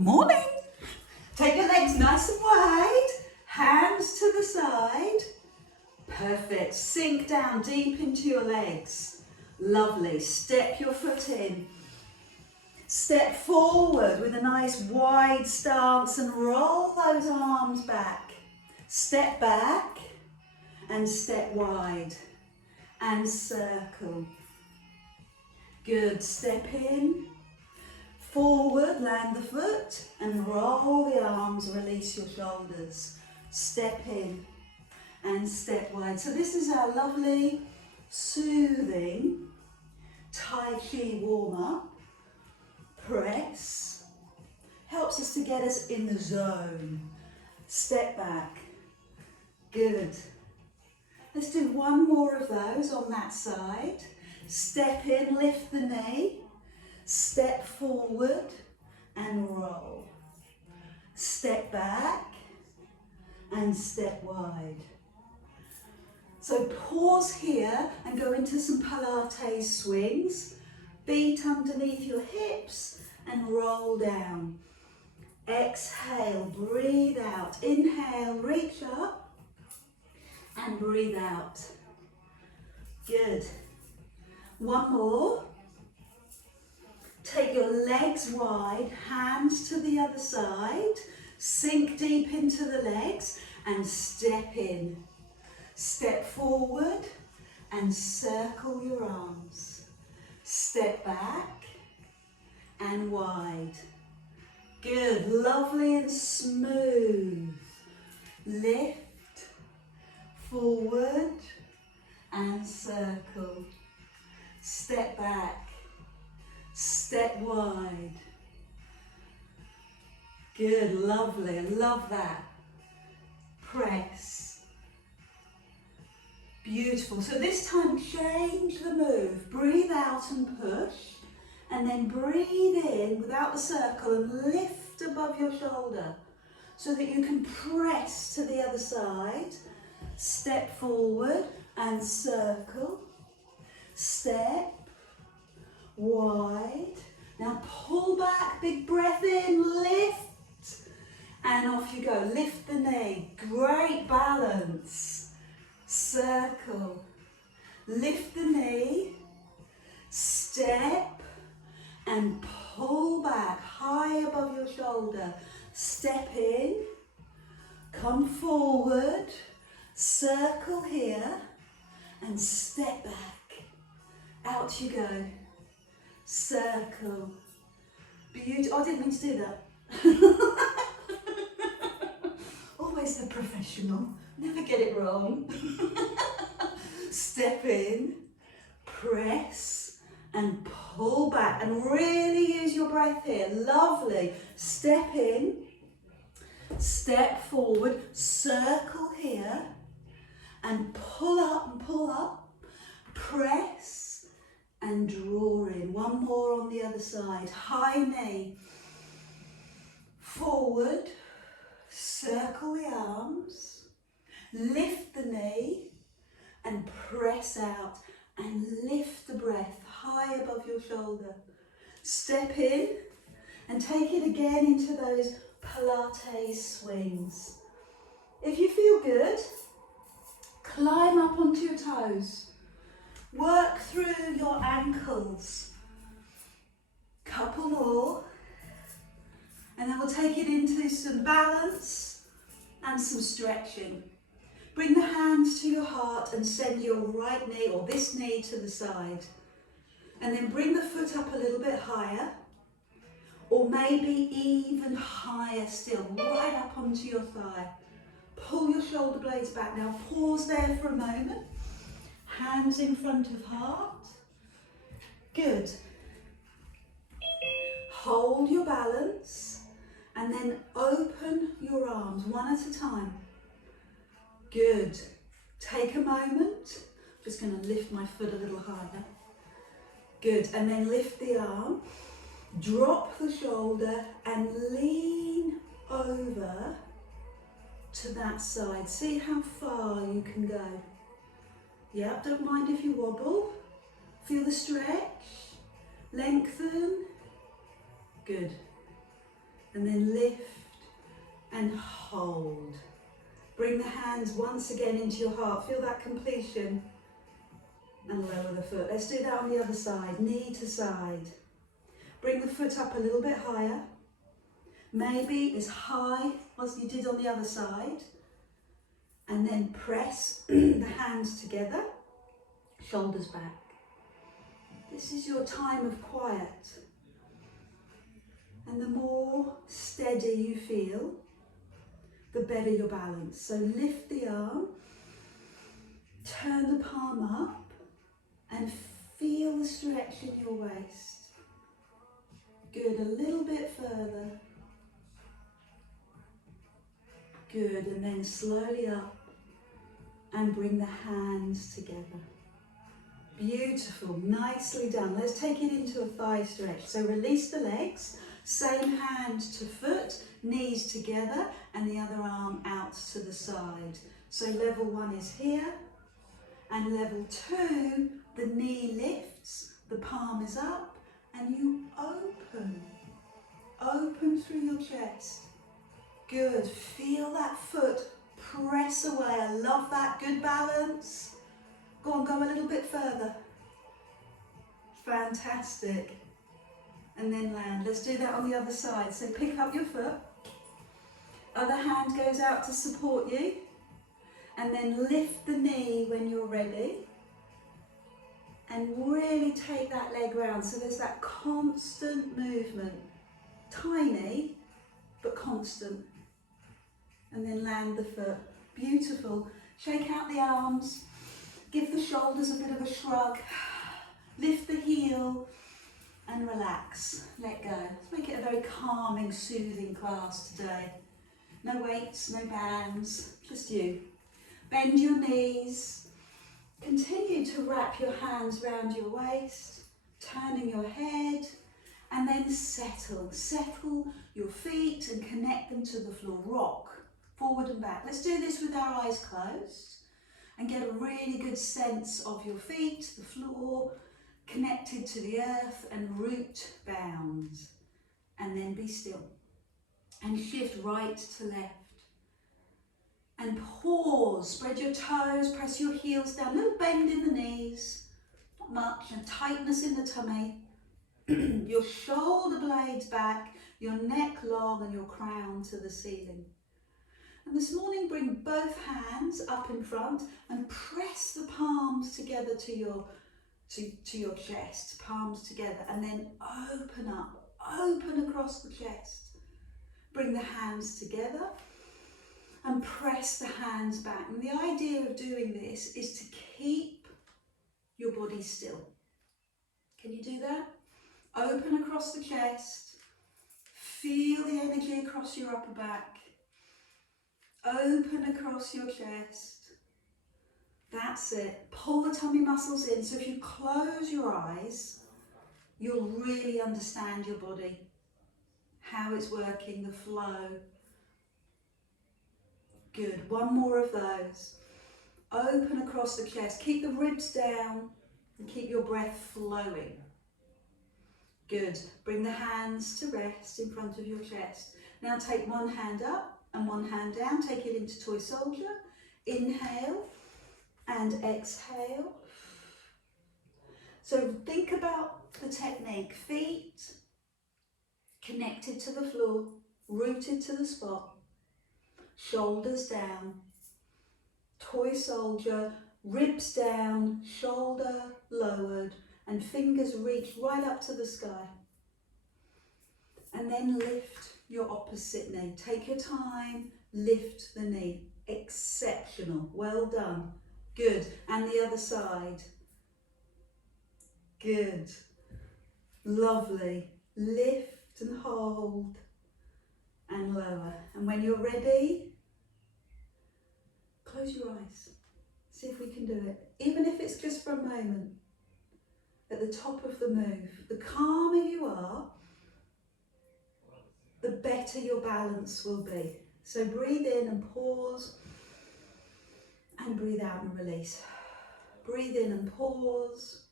Morning. Take your legs nice and wide, hands to the side. Perfect. Sink down deep into your legs. Lovely. Step your foot in. Step forward with a nice wide stance and roll those arms back. Step back and step wide and circle. Good. Step in. Forward, land the foot and roll the arms, release your shoulders. Step in and step wide. So this is our lovely, soothing Tai Chi warm-up. Press. Helps us to get us in the zone. Step back. Good. Let's do one more of those on that side. Step in, lift the knee. Step forward and roll. Step back and step wide. So pause here and go into some Pilates swings. Feet underneath your hips and roll down. Exhale, breathe out. Inhale, reach up and breathe out. Good. One more. Take your legs wide, hands to the other side, sink deep into the legs and step in. Step forward and circle your arms. Step back and wide. Good, lovely and smooth. Lift, forward and circle. Step back. Step wide. Good, lovely, love that. Press. Beautiful. So this time change the move. Breathe out and push. And then breathe in without the circle and lift above your shoulder so that you can press to the other side. Step forward and circle. Step. Wide. Now pull back, big breath in, lift, and off you go. Lift the knee, great balance. Circle, lift the knee, step, and pull back high above your shoulder. Step in, come forward, circle here, and step back. Out you go. Circle. Beautiful. Oh, I didn't mean to do that. Always the professional. Never get it wrong. Step in, press, and pull back. And really use your breath here. Lovely. Step in, step forward, circle here, and pull up, press, and draw in. One more on the other side. High knee. Forward. Circle the arms. Lift the knee. And press out. And lift the breath high above your shoulder. Step in. And take it again into those Pilates swings. If you feel good, climb up onto your toes. Work through your ankles. Couple more. And then we'll take it into some balance and some stretching. Bring the hands to your heart and send your right knee or this knee to the side. And then bring the foot up a little bit higher. Or maybe even higher still, right up onto your thigh. Pull your shoulder blades back. Now pause there for a moment. Hands in front of heart. Good. Hold your balance and then open your arms one at a time. Good. Take a moment. Just going to lift my foot a little higher. Good. And then lift the arm. Drop the shoulder and lean over to that side. See how far you can go. Yeah, don't mind if you wobble. Feel the stretch. Lengthen. Good. and then lift and hold. Bring the hands once again into your heart. Feel that completion. And lower the foot. Let's do that on the other side, knee to side. Bring the foot up a little bit higher. Maybe as high as you did on the other side. And then press the hands together, shoulders back. This is your time of quiet. And the more steady you feel, the better your balance. So lift the arm, turn the palm up, and feel the stretch in your waist. Good, a little bit further. Good, and then slowly up and bring the hands together. Beautiful, nicely done. Let's take it into a thigh stretch. So release the legs, same hand to foot, knees together, and the other arm out to the side. So level 1 is here, and level 2, the knee lifts, the palm is up, and you open. Open through your chest. Good, feel that foot press away. I love that, good balance. Go on, go a little bit further. Fantastic. And then land. Let's do that on the other side. So pick up your foot. Other hand goes out to support you. And then lift the knee when you're ready. And really take that leg round. So there's that constant movement. Tiny, but constant. And then land the foot. Beautiful. Shake out the arms. Give the shoulders a bit of a shrug. Lift the heel and relax. Let go. Let's make it a very calming, soothing class today. No weights, no bands, just you. Bend your knees. Continue to wrap your hands round your waist, turning your head, and then settle. Settle your feet and connect them to the floor. Rock forward and back. Let's do this with our eyes closed and get a really good sense of your feet, the floor, connected to the earth and root bound. And then be still. And shift right to left. And pause, spread your toes, press your heels down, a little bend in the knees, not much, and tightness in the tummy. Your shoulder blades back, your neck long, and your crown to the ceiling. And this morning, bring both hands up in front and press the palms together to your chest, palms together, and then open up, open across the chest. Bring the hands together and press the hands back. And the idea of doing this is to keep your body still. Can you do that? Open across the chest. Feel the energy across your upper back. Open across your chest. That's it. Pull the tummy muscles in. So if you close your eyes, you'll really understand your body, how it's working, the flow. Good. One more of those. Open across the chest. Keep the ribs down and keep your breath flowing. Good. Bring the hands to rest in front of your chest. Now take one hand up and one hand down. Take it into toy soldier. Inhale and exhale. So think about the technique. Feet connected to the floor, rooted to the spot. Shoulders down, toy soldier, ribs down, shoulder lowered, and fingers reach right up to the sky. And then lift your opposite knee. Take your time, lift the knee. Exceptional, well done. Good, and the other side. Good, lovely. Lift and hold. And lower. And when you're ready, close your eyes. See if we can do it. Even if it's just for a moment. At the top of the move. The calmer you are, the better your balance will be. So breathe in and pause. And breathe out and release. Breathe in and pause.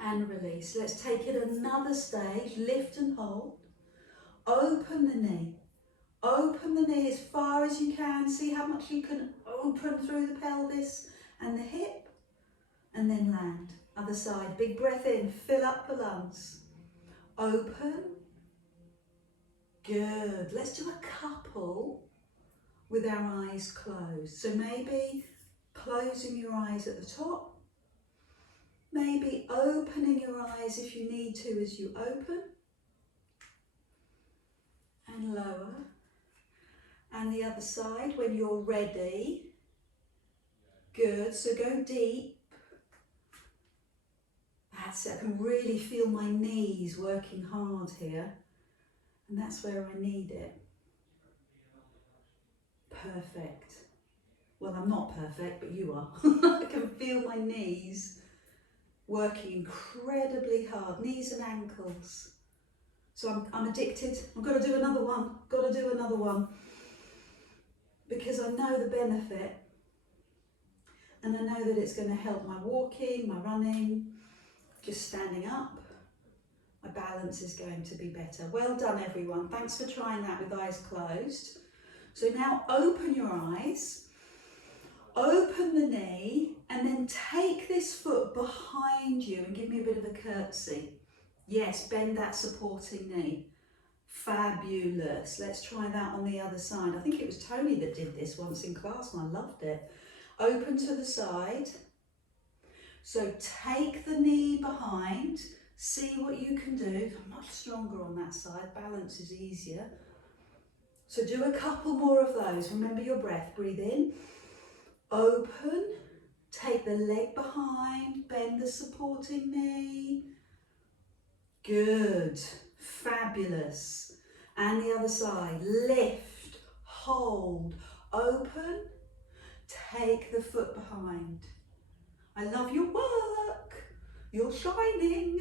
And release. Let's take it another stage. Lift and hold. Open the knee. Open the knee as far as you can. See how much you can open through the pelvis and the hip. And then land. Other side. Big breath in. Fill up the lungs. Open. Good. Let's do a couple with our eyes closed. So maybe closing your eyes at the top. Maybe opening your eyes if you need to as you open. And lower. And the other side when you're ready. Good. So go deep. That's it. I can really feel my knees working hard here. And that's where I need it. Perfect. Well, I'm not perfect, but you are. I can feel my knees working incredibly hard. Knees and ankles. So I'm addicted. I've got to do another one. Got to do another one. Because I know the benefit. And I know that it's going to help my walking, my running, just standing up. My balance is going to be better. Well done, everyone. Thanks for trying that with eyes closed. So now open your eyes, open the knee, and then take this foot behind you and give me a bit of a curtsy. Yes, bend that supporting knee. Fabulous. Let's try that on the other side. I think it was Tony that did this once in class and I loved it. Open to the side. So take the knee behind. See what you can do. Much stronger on that side. Balance is easier. So do a couple more of those. Remember your breath. Breathe in. Open. Take the leg behind. Bend the supporting knee. Good. Fabulous. And the other side. Lift. Hold. Open. Take the foot behind. I love your work. You're shining.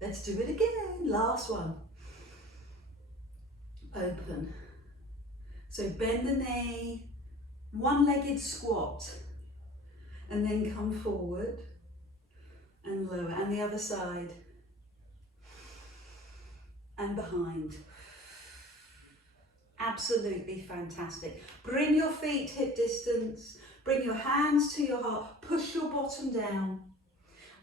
Let's do it again. Last one. Open. So bend the knee, one-legged squat, and then come forward and lower. And the other side. And behind. Absolutely fantastic. Bring your feet hip distance. Bring your hands to your heart. Push your bottom down.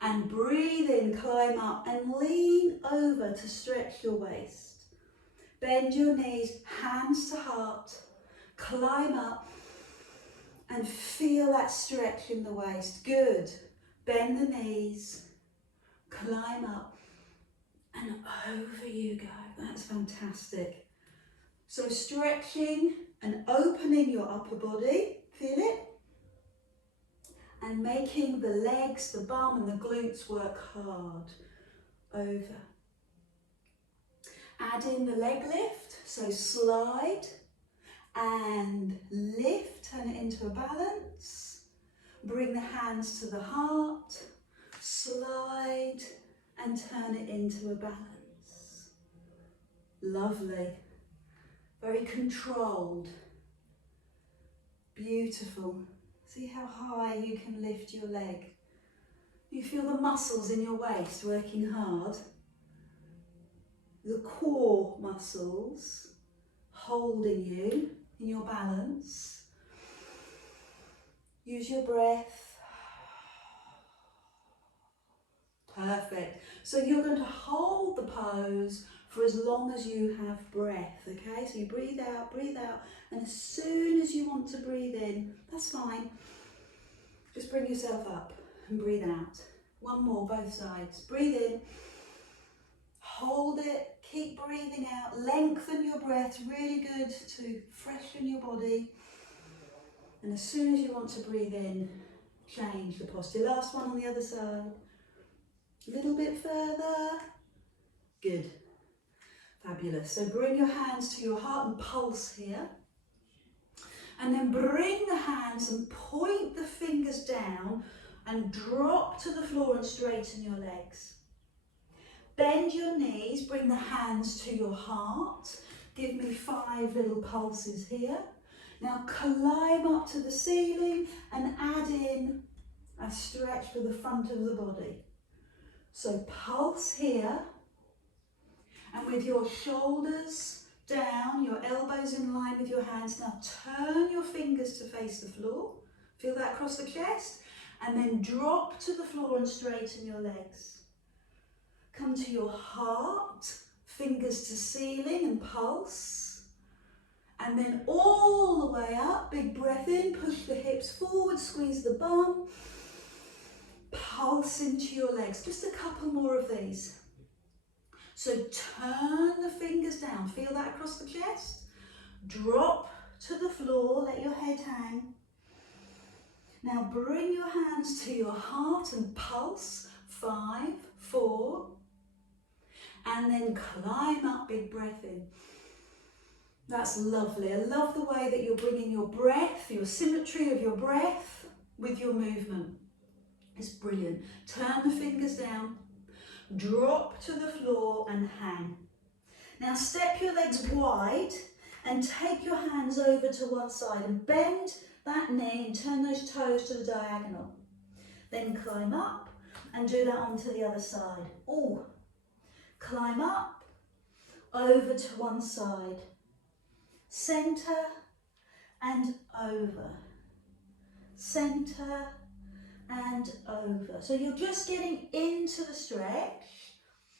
And breathe in, climb up and lean over to stretch your waist. Bend your knees, hands to heart, climb up and feel that stretch in the waist. Good. Bend the knees, climb up and over you go. That's fantastic. So stretching and opening your upper body, feel it? And making the legs, the bum and the glutes work hard. Over. Add in the leg lift, so slide and lift, turn it into a balance. Bring the hands to the heart, slide and turn it into a balance. Lovely. Very controlled. Beautiful. See how high you can lift your leg. You feel the muscles in your waist working hard. The core muscles holding you in your balance. Use your breath. Perfect. So you're going to hold the pose for as long as you have breath, okay? So you breathe out, and as soon as you want to breathe in, that's fine. Just bring yourself up and breathe out. One more, both sides. Breathe in. Hold it, keep breathing out, lengthen your breath, really good to freshen your body. And as soon as you want to breathe in, change the posture. Last one on the other side. A little bit further. Good. Fabulous. So bring your hands to your heart and pulse here. And then bring the hands and point the fingers down and drop to the floor and straighten your legs. Bend your knees, bring the hands to your heart. Give me 5 little pulses here. Now climb up to the ceiling and add in a stretch for the front of the body. So pulse here, and with your shoulders toes in line with your hands. Now turn your fingers to face the floor. Feel that across the chest. And then drop to the floor and straighten your legs. Come to your heart, fingers to ceiling and pulse. And then all the way up, big breath in, push the hips forward, squeeze the bum. Pulse into your legs. Just a couple more of these. So turn the fingers down. Feel that across the chest. Drop to the floor, let your head hang. Now bring your hands to your heart and pulse. 5, 4. And then climb up, big breath in. That's lovely. I love the way that you're bringing your breath, your symmetry of your breath with your movement. It's brilliant. Turn the fingers down, drop to the floor and hang. Now step your legs wide and take your hands over to one side and bend that knee and turn those toes to the diagonal. Then climb up and do that onto the other side. Oh, climb up, over to one side. Centre and over. Centre and over. So you're just getting into the stretch.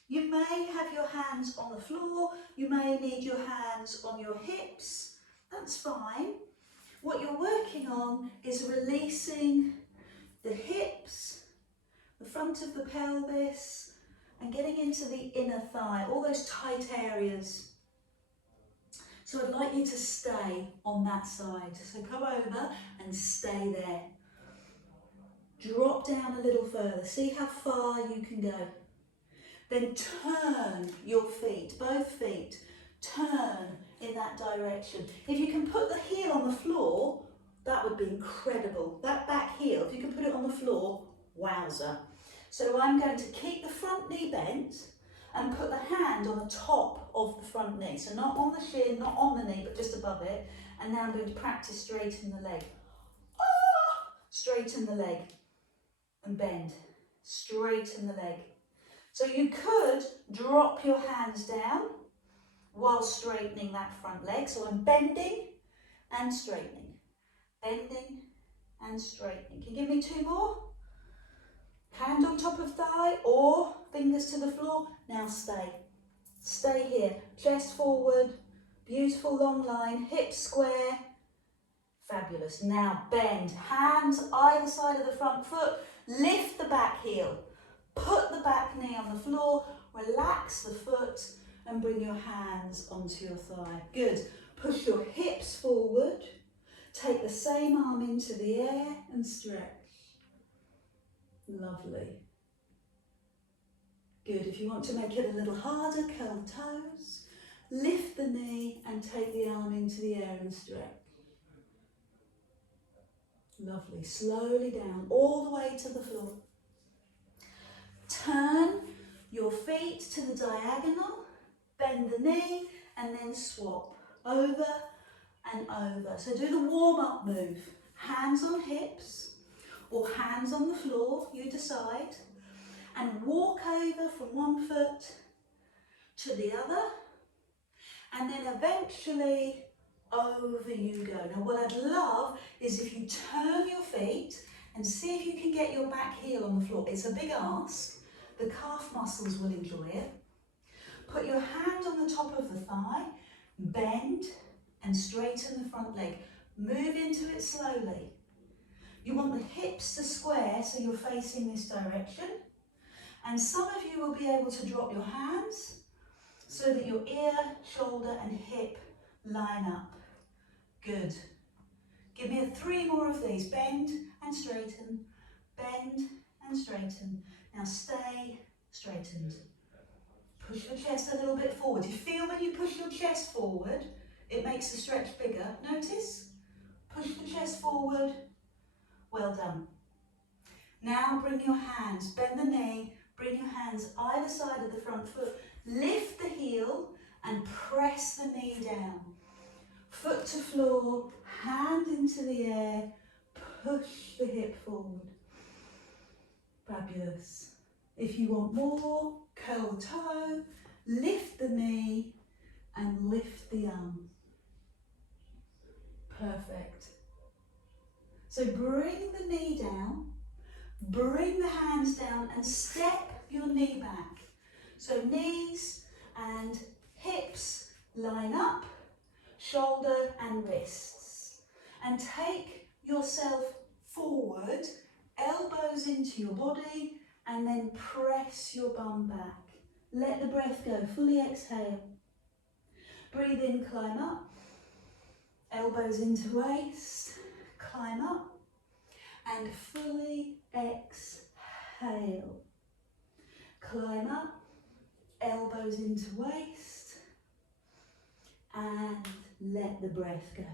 You may have your hands on the floor. You may need your hands on your hips. That's fine. What you're working on is releasing the hips, the front of the pelvis, and getting into the inner thigh, all those tight areas. So I'd like you to stay on that side. So come over and stay there. Drop down a little further. See how far you can go. Then turn your feet, both feet. Turn in that direction. If you can put the heel on the floor, that would be incredible. That back heel, if you can put it on the floor, wowzer. So I'm going to keep the front knee bent and put the hand on the top of the front knee. So not on the shin, not on the knee, but just above it. And now I'm going to practice straighten the leg. Ah! Straighten the leg and bend. Straighten the leg. So you could drop your hands down while straightening that front leg. So I'm bending and straightening. Bending and straightening. Can you give me 2 more? Hand on top of thigh or fingers to the floor. Now stay. Stay here. Chest forward. Beautiful long line. Hips square. Fabulous. Now bend. Hands either side of the front foot. Lift the back heel. Put the back knee on the floor. Relax the foot and bring your hands onto your thigh. Good. Push your hips forward. Take the same arm into the air and stretch. Lovely. Good. If you want to make it a little harder, curl toes. Lift the knee and take the arm into the air and stretch. Lovely. Slowly down, all the way to the floor. Turn your feet to the diagonal. Bend the knee and then swap over and over. So do the warm-up move. Hands on hips or hands on the floor, you decide. And walk over from one foot to the other. And then eventually over you go. Now what I'd love is if you turn your feet and see if you can get your back heel on the floor. It's a big ask. The calf muscles will enjoy it. Put your hand on the top of the thigh, bend and straighten the front leg. Move into it slowly. You want the hips to square so you're facing this direction. And some of you will be able to drop your hands so that your ear, shoulder and hip line up. Good. Give me 3 more of these. Bend and straighten, bend and straighten. Now stay straightened. Push your chest a little bit forward. You feel when you push your chest forward, it makes the stretch bigger. Notice? Push the chest forward. Well done. Now bring your hands, bend the knee, bring your hands either side of the front foot. Lift the heel and press the knee down. Foot to floor, hand into the air, push the hip forward. Fabulous. If you want more, curl toe, lift the knee and lift the arm. Perfect. So bring the knee down, bring the hands down and step your knee back. So knees and hips line up, shoulder and wrists. And take yourself forward, elbows into your body, and then press your bum back. Let the breath go, fully exhale. Breathe in, climb up, elbows into waist, climb up, and fully exhale. Climb up, elbows into waist, and let the breath go.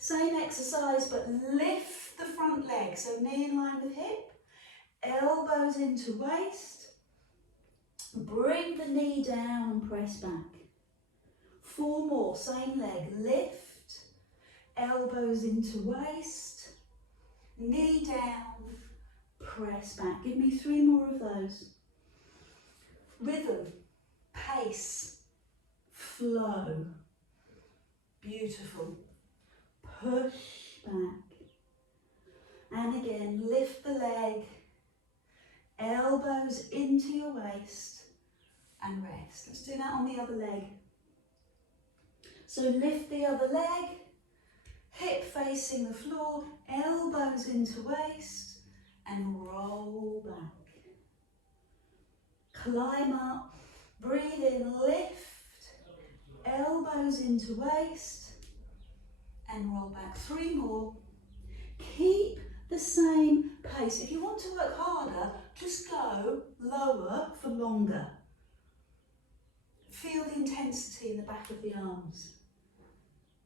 Same exercise, but lift the front leg, so knee in line with hip, elbows into waist, bring the knee down and press back. 4 more, same leg, lift, elbows into waist, knee down, press back. Give me 3 more of those. Rhythm, pace, flow. Beautiful. Push back. And again, lift the leg, elbows into your waist, and rest. Let's do that on the other leg. So lift the other leg, hip facing the floor, elbows into waist, and roll back. Climb up, breathe in, lift, elbows into waist, and roll back. 3 more. Keep the same pace. If you want to work harder, just go lower for longer. Feel the intensity in the back of the arms.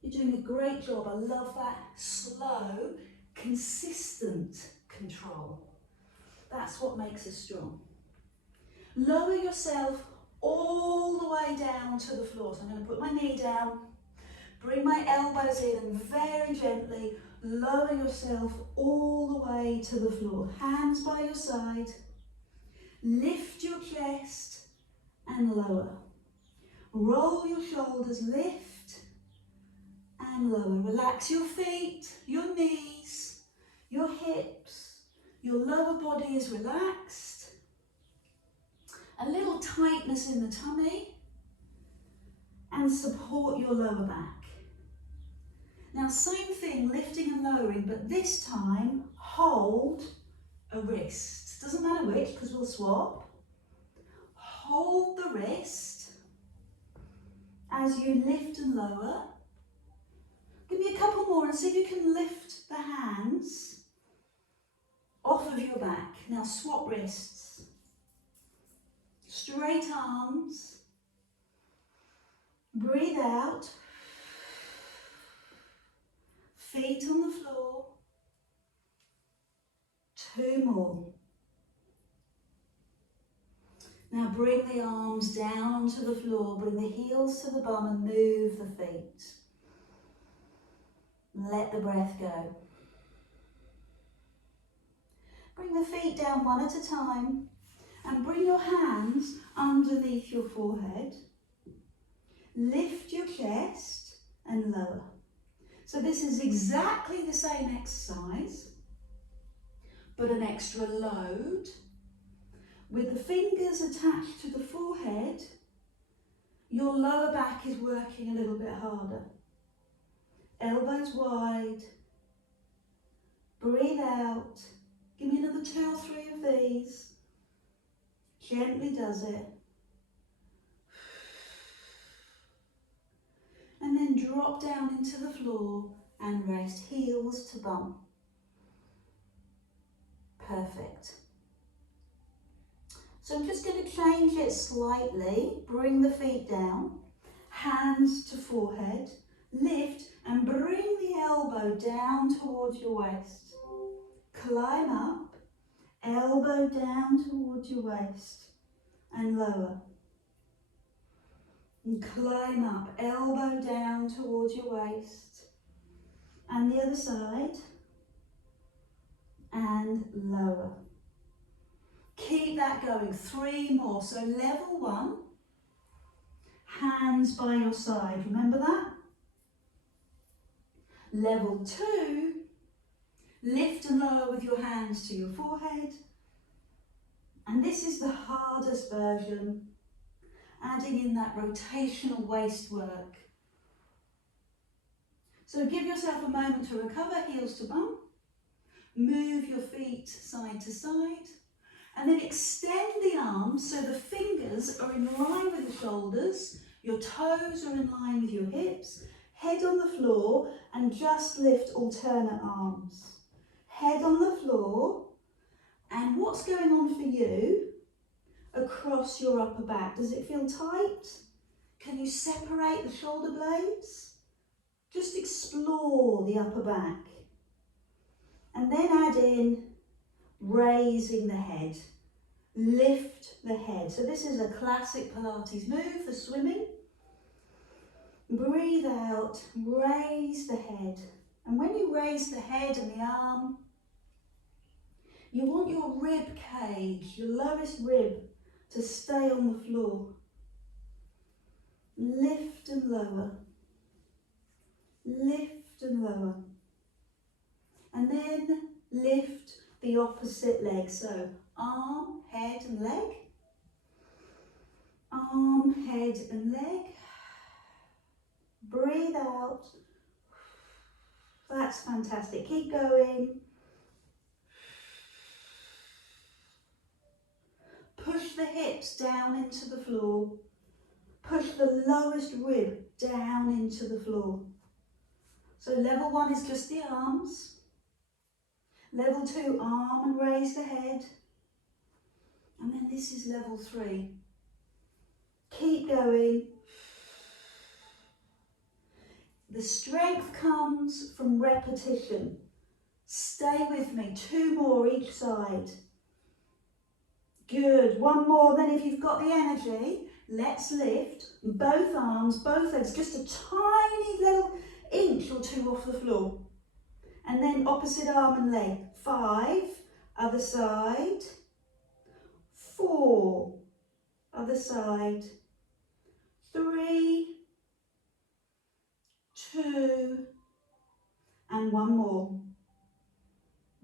You're doing a great job. I love that slow, consistent control. That's what makes us strong. Lower yourself all the way down to the floor. So I'm going to put my knee down, bring my elbows in, and very gently lower yourself all the way to the floor. Hands by your side. Lift your chest and lower. Roll your shoulders, lift and lower. Relax your feet, your knees, your hips. Your lower body is relaxed. A little tightness in the tummy, and support your lower back. Now, same thing, lifting and lowering, but this time hold a wrist. Doesn't matter which, because we'll swap. Hold the wrist as you lift and lower. Give me a couple more and see if you can lift the hands off of your back. Now swap wrists. Straight arms. Breathe out. Feet on the floor. 2 more. Now bring the arms down onto the floor. Bring the heels to the bum and move the feet. Let the breath go. Bring the feet down one at a time and bring your hands underneath your forehead. Lift your chest and lower. So this is exactly the same exercise, but an extra load. With the fingers attached to the forehead, your lower back is working a little bit harder. Elbows wide. Breathe out. Give me another 2 or 3 of these. Gently does it. And then drop down into the floor and rest, heels to bum. Perfect. So I'm just going to change it slightly. Bring the feet down, hands to forehead, lift and bring the elbow down towards your waist. Climb up, elbow down towards your waist and lower. And climb up, elbow down towards your waist. And the other side. And lower. Keep that going. 3 more. So level 1. Hands by your side. Remember that? Level 2, lift and lower with your hands to your forehead. And this is the hardest version, adding in that rotational waist work. So give yourself a moment to recover, heels to bum. Move your feet side to side. And then extend the arms so the fingers are in line with the shoulders, your toes are in line with your hips, head on the floor, and just lift alternate arms. Head on the floor, and what's going on for you across your upper back? Does it feel tight? Can you separate the shoulder blades? Just explore the upper back. And then add in raising the head. Lift the head. So this is a classic Pilates move for swimming. Breathe out, raise the head. And when you raise the head and the arm, you want your rib cage, your lowest rib, to stay on the floor. Lift and lower. Lift and lower. And then lift the opposite leg. So arm, head and leg. Arm, head and leg. Breathe out. That's fantastic. Keep going. Push the hips down into the floor. Push the lowest rib down into the floor. So level 1 is just the arms. Level 2, arm and raise the head. And then this is level 3. Keep going. The strength comes from repetition. Stay with me. 2 more each side. Good. 1 more. Then if you've got the energy, let's lift both arms, both legs, just a tiny little inch or 2 off the floor. And then opposite arm and leg. 5, other side. 4, other side. 3, 2, and 1 more.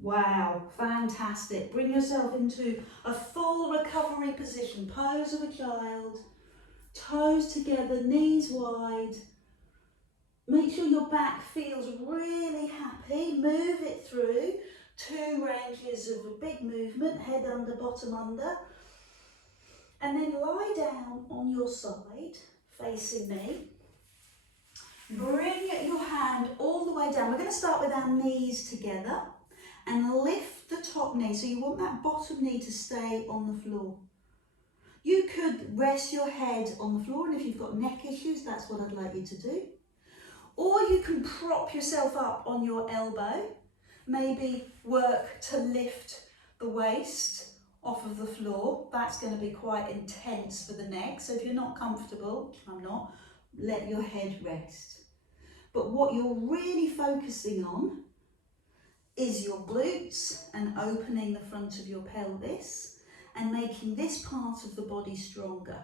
Wow, fantastic. Bring yourself into a full recovery position. Pose of a child. Toes together, knees wide. Make sure your back feels really happy. Move it through 2 ranges of a big movement, head under, bottom under. And then lie down on your side, facing me. Bring your hand all the way down. We're going to start with our knees together and lift the top knee. So you want that bottom knee to stay on the floor. You could rest your head on the floor, and if you've got neck issues, that's what I'd like you to do. Or you can prop yourself up on your elbow, maybe work to lift the waist off of the floor. That's going to be quite intense for the neck. So if you're not comfortable, I'm not, let your head rest. But what you're really focusing on is your glutes and opening the front of your pelvis and making this part of the body stronger,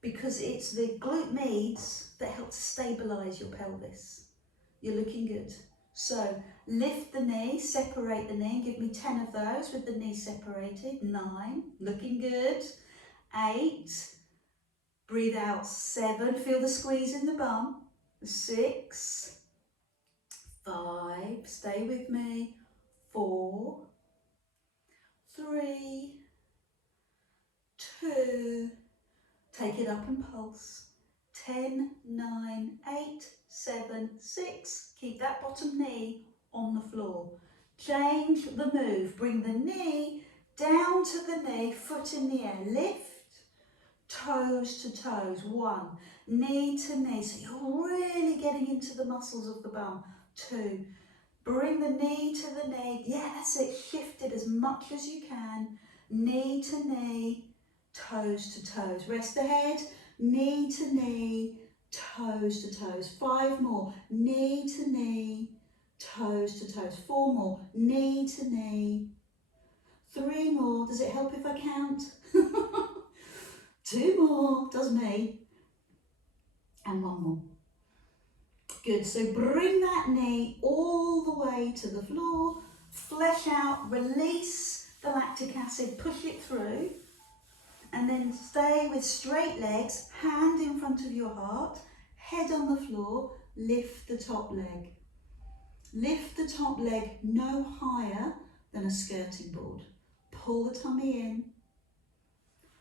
because it's the glute medius that help to stabilise your pelvis. You're looking good. So lift the knee, separate the knee, give me 10 of those with the knee separated. 9, looking good. 8, breathe out. 7, feel the squeeze in the bum. 6, 5, stay with me. 4, 3, 2, take it up and pulse. 10, 9, 8, 7, 6. Keep that bottom knee on the floor. Change the move. Bring the knee down to the knee, foot in the air. Lift, toes to toes. 1, knee to knee. So you're really getting into the muscles of the bum. 2, bring the knee to the knee. Yeah, that's it. Shift it as much as you can. Knee to knee, toes to toes. Rest the head. Knee to knee, toes to toes. 5 more. Knee to knee, toes to toes. 4 more. Knee to knee. 3 more. Does it help if I count? 2 more. Does me. And 1 more. Good, so bring that knee all the way to the floor, flesh out, release the lactic acid, push it through, and then stay with straight legs, hand in front of your heart, head on the floor, lift the top leg. Lift the top leg no higher than a skirting board. Pull the tummy in,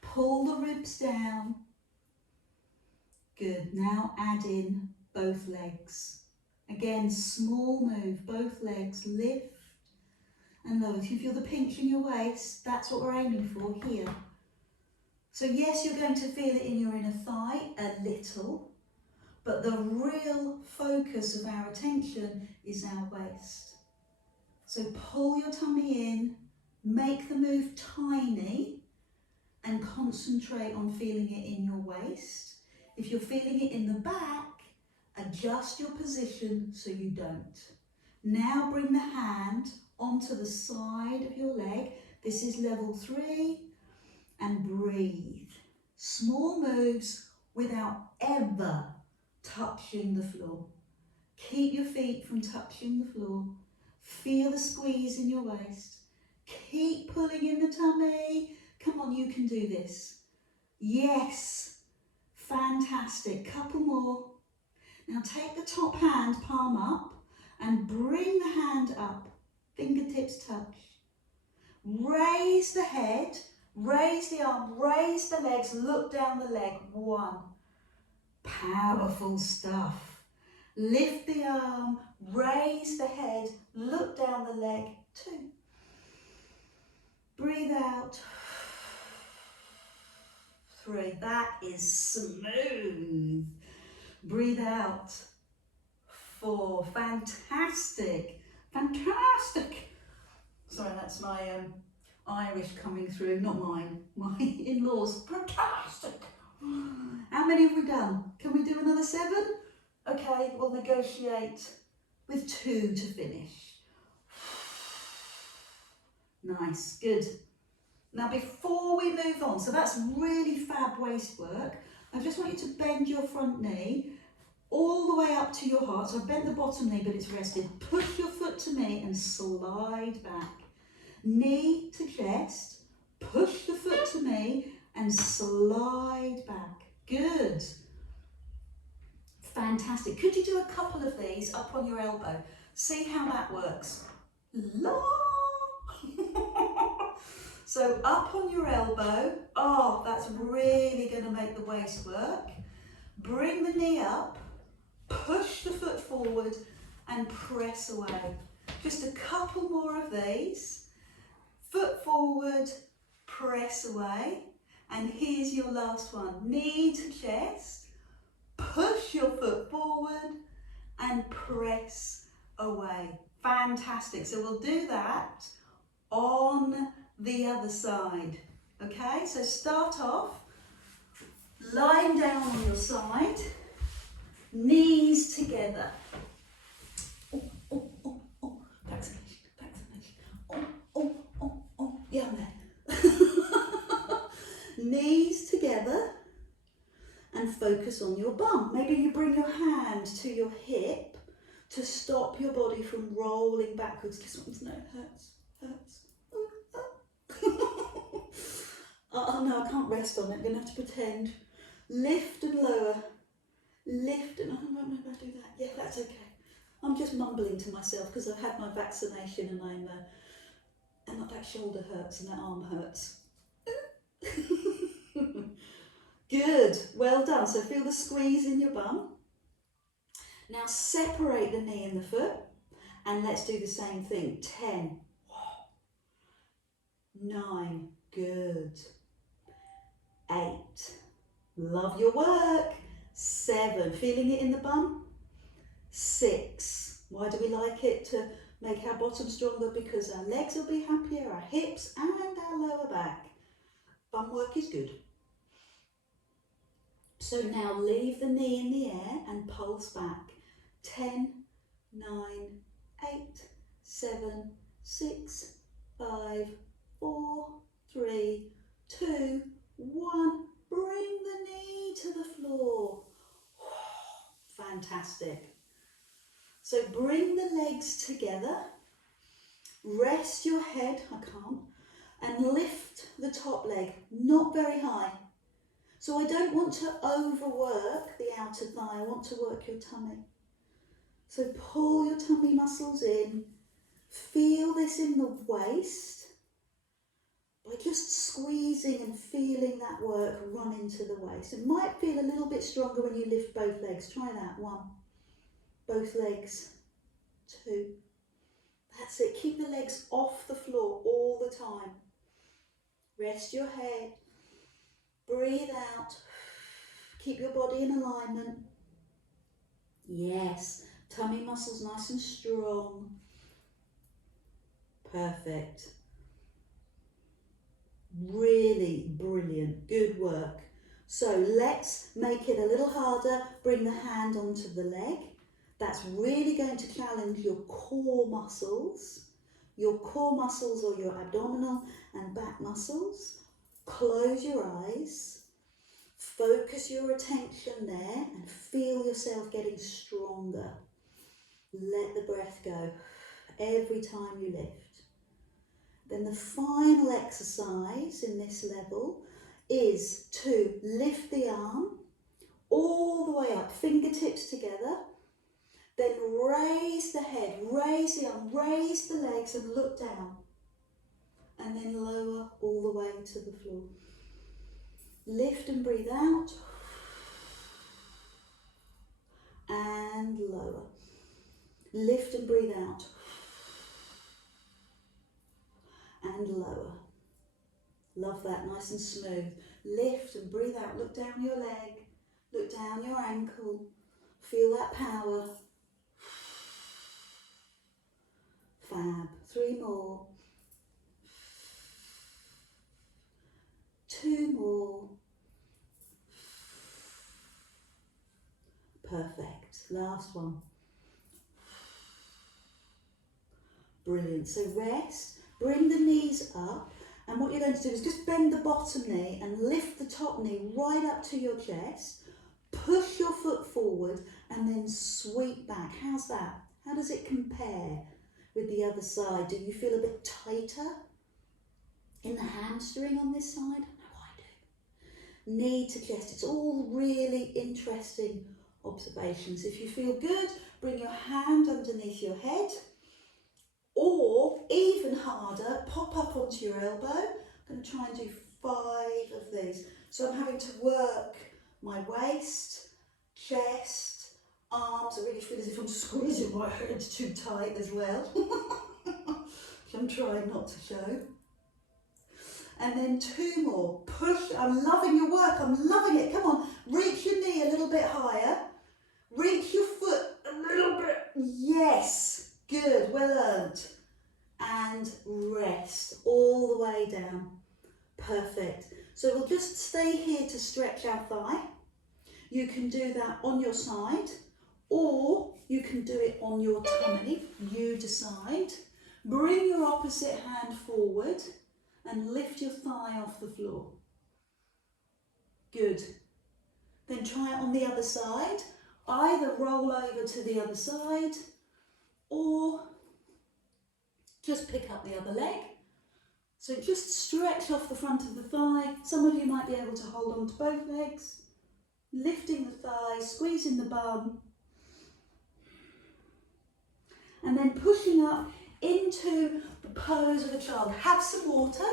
pull the ribs down. Good, now add in both legs. Again, small move, both legs, lift and lower. If you feel the pinch in your waist, that's what we're aiming for here. So yes, you're going to feel it in your inner thigh a little, but the real focus of our attention is our waist. So pull your tummy in, make the move tiny and concentrate on feeling it in your waist. If you're feeling it in the back, adjust your position so you don't. Now bring the hand onto the side of your leg. This is level 3, and breathe. Small moves without ever touching the floor. Keep your feet from touching the floor. Feel the squeeze in your waist. Keep pulling in the tummy. Come on, you can do this. Yes, fantastic. Couple more. Now take the top hand, palm up, and bring the hand up. Fingertips touch. Raise the head, raise the arm, raise the legs, look down the leg. 1. Powerful stuff. Lift the arm, raise the head, look down the leg. 2. Breathe out. 3. That is smooth. Breathe out. 4. Fantastic. Fantastic. Sorry, that's my Irish coming through, not mine. My in-laws. Fantastic. How many have we done? Can we do another 7? Okay, we'll negotiate with 2 to finish. Nice, good. Now before we move on, so that's really fab waist work. I just want you to bend your front knee all the way up to your heart. So I bent the bottom knee, but it's rested. Push your foot to me and slide back. Knee to chest, push the foot to me and slide back. Good. Fantastic. Could you do a couple of these up on your elbow? See how that works. La. So up on your elbow. Oh, that's really going to make the waist work. Bring the knee up, push the foot forward and press away. Just a couple more of these. Foot forward, press away. And here's your last one. Knee to chest, push your foot forward and press away. Fantastic. So we'll do that on the other side. Okay, so start off lying down on your side, knees together. Oh, oh, oh, oh. Vaccination, vaccination. Oh, oh, oh, oh. Yeah, man. Knees together and focus on your bum. Maybe you bring your hand to your hip to stop your body from rolling backwards. This one's no, hurts, hurts. Oh no, I can't rest on it. I'm going to have to pretend. Lift and lower. Lift and, oh no, I do that. Yeah, that's okay. I'm just mumbling to myself because I've had my vaccination and and that shoulder hurts and that arm hurts. Good, well done. So feel the squeeze in your bum. Now separate the knee and the foot and let's do the same thing. 10, 9, good. 8, love your work. 7, feeling it in the bum. 6, why do we like it? To make our bottom stronger because our legs will be happier, our hips and our lower back. Bum work is good. So now leave the knee in the air and pulse back. 10, 9, 8, 7, 6, 5, 4, 3, 2, 1. Bring the knee to the floor. Fantastic. So bring the legs together, rest your head, I can't, and lift the top leg, not very high. So I don't want to overwork the outer thigh, I want to work your tummy. So pull your tummy muscles in, feel this in the waist, by just squeezing and feeling that work run into the waist. It might feel a little bit stronger when you lift both legs. Try that. 1, both legs, 2. That's it. Keep the legs off the floor all the time. Rest your head. Breathe out. Keep your body in alignment. Yes. Tummy muscles nice and strong. Perfect. Really brilliant. Good work. So let's make it a little harder. Bring the hand onto the leg. That's really going to challenge your core muscles or your abdominal and back muscles. Close your eyes. Focus your attention there and feel yourself getting stronger. Let the breath go every time you lift. Then the final exercise in this level is to lift the arm all the way up, fingertips together, then raise the head, raise the arm, raise the legs and look down, and then lower all the way to the floor. Lift and breathe out, and lower. Lift and breathe out, and lower. Love that, nice and smooth. Lift and breathe out, look down your leg, look down your ankle, feel that power. Fab. 3 more. 2 more. Perfect. Last one. Brilliant. So rest, bring the knees up, and what you're going to do is just bend the bottom knee and lift the top knee right up to your chest. Push your foot forward and then sweep back. How's that? How does it compare with the other side? Do you feel a bit tighter in the hamstring on this side? No, I do. Knee to chest. It's all really interesting observations. If you feel good, bring your hand underneath your head, or even harder, pop up onto your elbow. I'm going to try and do 5 of these. So I'm having to work my waist, chest, arms. I really feel as if I'm squeezing my head too tight as well. So I'm trying not to show. And then 2 more. Push. I'm loving your work. I'm loving it. Come on. Reach your knee a little bit higher. Reach your foot a little bit. Yes. Good. Well earned. And rest all the way down. Perfect. So we'll just stay here to stretch our thigh. You can do that on your side, or you can do it on your tummy. You decide. Bring your opposite hand forward and lift your thigh off the floor. Good. Then try it on the other side. Either roll over to the other side or just pick up the other leg. So just stretch off the front of the thigh. Some of you might be able to hold on to both legs. Lifting the thigh, squeezing the bum. And then pushing up into the pose of a child. Have some water.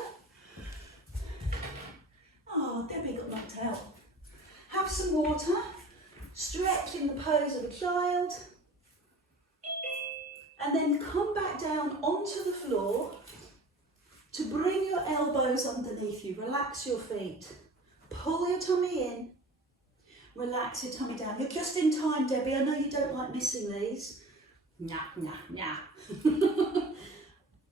Oh, Debbie got knocked out. Have some water. Stretch in the pose of a child. And then come back down onto the floor to bring your elbows underneath you. Relax your feet. Pull your tummy in. Relax your tummy down. You're just in time, Debbie. I know you don't like missing these. Nah, nah, nah.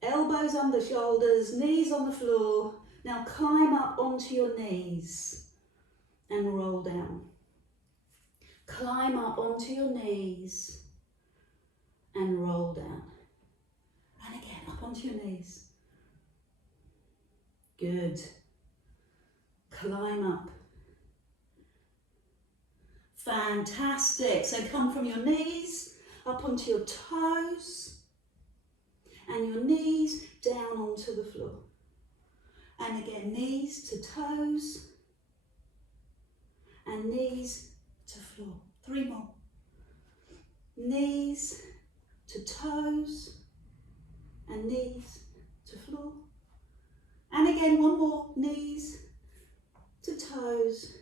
Elbows under shoulders, knees on the floor. Now climb up onto your knees and roll down. Climb up onto your knees and roll down. And again, up onto your knees. Good. Climb up. Fantastic. So come from your knees, up onto your toes and your knees down onto the floor. And again, knees to toes and knees to floor. 3 more. Knees to toes and knees to floor. And again, 1 more. Knees to toes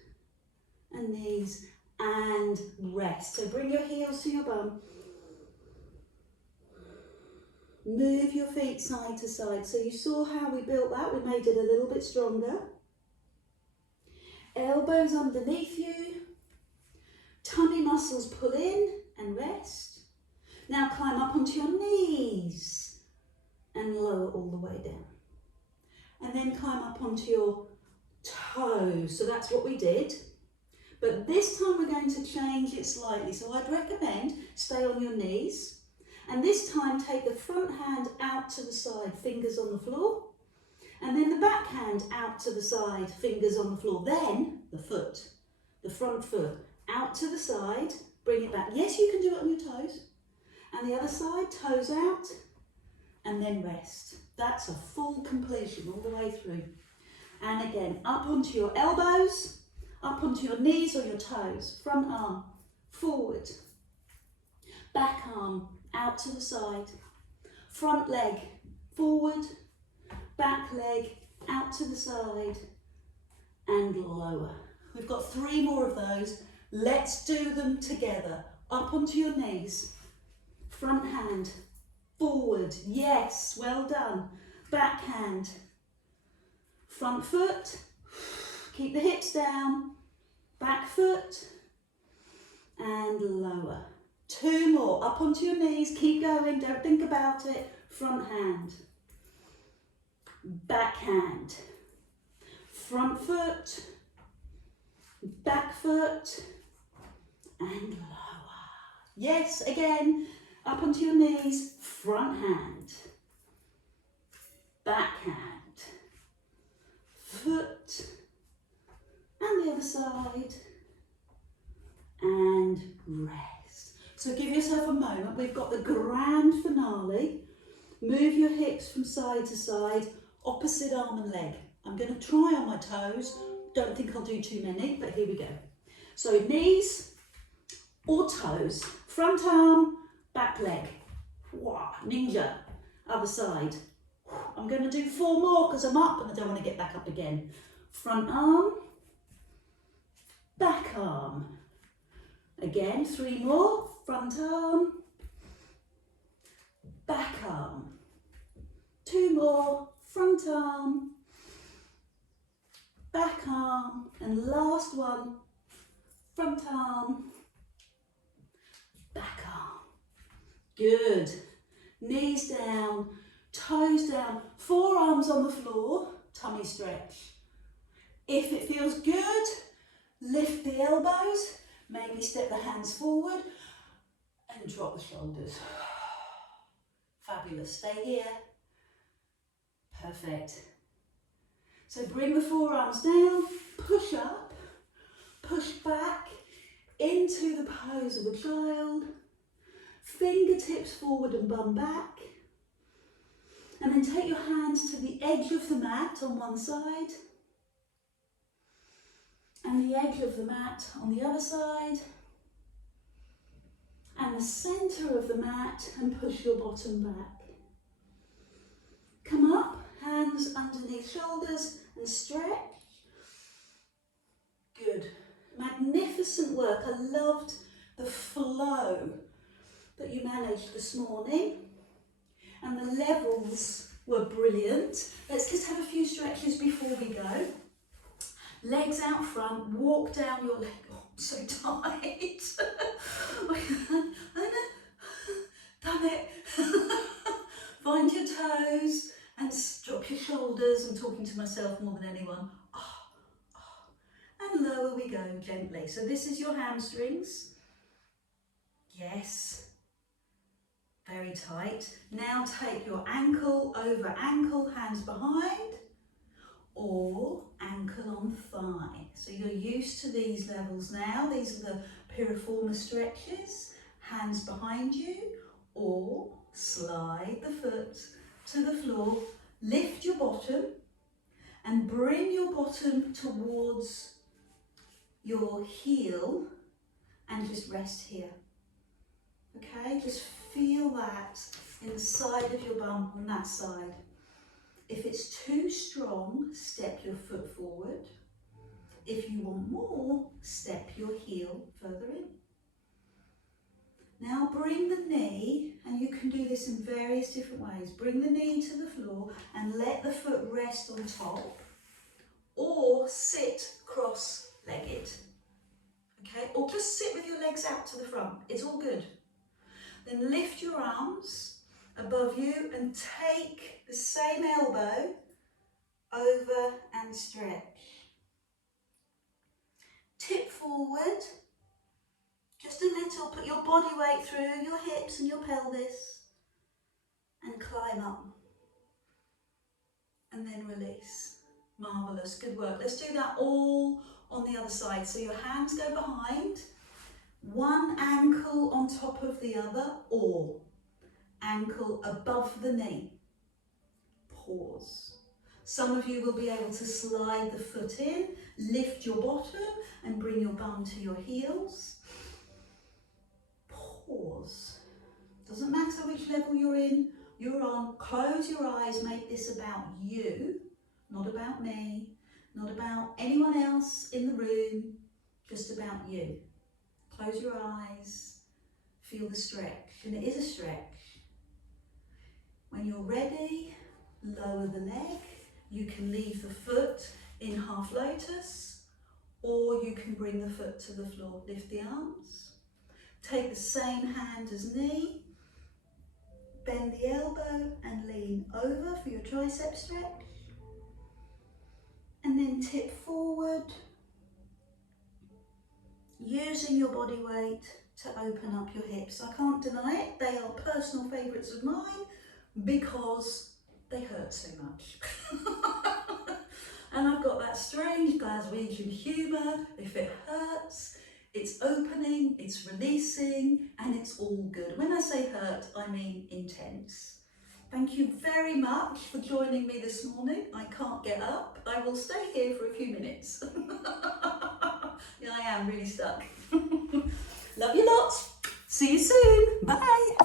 and knees and rest. So bring your heels to your bum. Move your feet side to side. So you saw how we built that. We made it a little bit stronger. Elbows underneath you. Tummy muscles pull in and rest. Now climb up onto your knees and lower all the way down. And then climb up onto your toes. So that's what we did. But this time we're going to change it slightly. So I'd recommend stay on your knees. And this time take the front hand out to the side, fingers on the floor. And then the back hand out to the side, fingers on the floor. Then the foot, the front foot, out to the side, bring it back. Yes, you can do it on your toes. And the other side, toes out, and then rest. That's a full completion all the way through. And again, up onto your elbows, up onto your knees or your toes. Front arm, forward. Back arm, out to the side. Front leg, forward. Back leg, out to the side. And lower. We've got 3 more of those. Let's do them together. Up onto your knees. Front hand, forward. Yes, well done. Back hand. Front foot. Keep the hips down. Back foot. And lower. 2 more. Up onto your knees. Keep going. Don't think about it. Front hand. Back hand. Front foot. Back foot. And lower. Yes, again. Up onto your knees. Front hand. Back hand. Foot. And the other side. And rest. So give yourself a moment. We've got the grand finale. Move your hips from side to side, opposite arm and leg. I'm going to try on my toes. Don't think I'll do too many, but here we go. So knees or toes, front arm, back leg. Ninja, other side. I'm going to do 4 more because I'm up and I don't want to get back up again. Front arm, back arm. Again, 3 more. Front arm, back arm. 2 more. Front arm, back arm. And last one. Front arm, back arm. Good. Knees down, toes down, forearms on the floor, tummy stretch. If it feels good, lift the elbows. Maybe step the hands forward and drop the shoulders. Fabulous. Stay here. Perfect. So bring the forearms down, push up, push back into the pose of a child. Fingertips forward and bum back. And then take your hands to the edge of the mat on one side. And the edge of the mat on the other side. And the centre of the mat and push your bottom back. Come up, hands underneath shoulders and stretch. Good. Magnificent work. I loved the flow that you managed this morning. And the levels were brilliant. Let's just have a few stretches before we go. Legs out front, walk down your leg. Oh, I'm so tight. Done it. Find your toes and drop your shoulders. I'm talking to myself more than anyone. And lower we go gently. So this is your hamstrings. Yes. Very tight. Now take your ankle over ankle, hands behind, or ankle on thigh. So you're used to these levels now. These are the Piriformis stretches. hands behind you, or slide the foot to the floor. Lift your bottom and bring your bottom towards your heel and just rest here. Okay, just feel that inside of your bum on that side. If it's too strong, step your foot forward. If you want more, step your heel further in. Now bring the knee, and you can do this in various different ways. Bring the knee to the floor and let the foot rest on top, or sit cross-legged. Okay, or just sit with your legs out to the front. It's all good. Then lift your arms above you and take the same elbow over and stretch. Tip forward, just a little, put your body weight through your hips and your pelvis and climb up. And then release. Marvellous, good work. Let's do that all on the other side. So your hands go behind, one ankle on top of the other, or ankle above the knee. Pause. Some of you will be able to slide the foot in, lift your bottom and bring your bum to your heels. Pause. Doesn't matter which level you're on. Close your eyes, make this about you, not about me, not about anyone else in the room, just about you. Close your eyes, feel the stretch, and it is a stretch. When you're ready, lower the leg. You can leave the foot in half lotus, or you can bring the foot to the floor. Lift the arms. Take the same hand as knee. Bend the elbow and lean over for your tricep stretch. And then tip forward, using your body weight to open up your hips. I can't deny it, they are personal favourites of mine because they hurt so much. And I've got that strange Glaswegian humour. If it hurts, it's opening, it's releasing, and it's all good. When I say hurt, I mean intense. Thank you very much for joining me this morning. I can't get up. I will stay here for a few minutes. Yeah, I am really stuck. Love you lots. See you soon. Bye.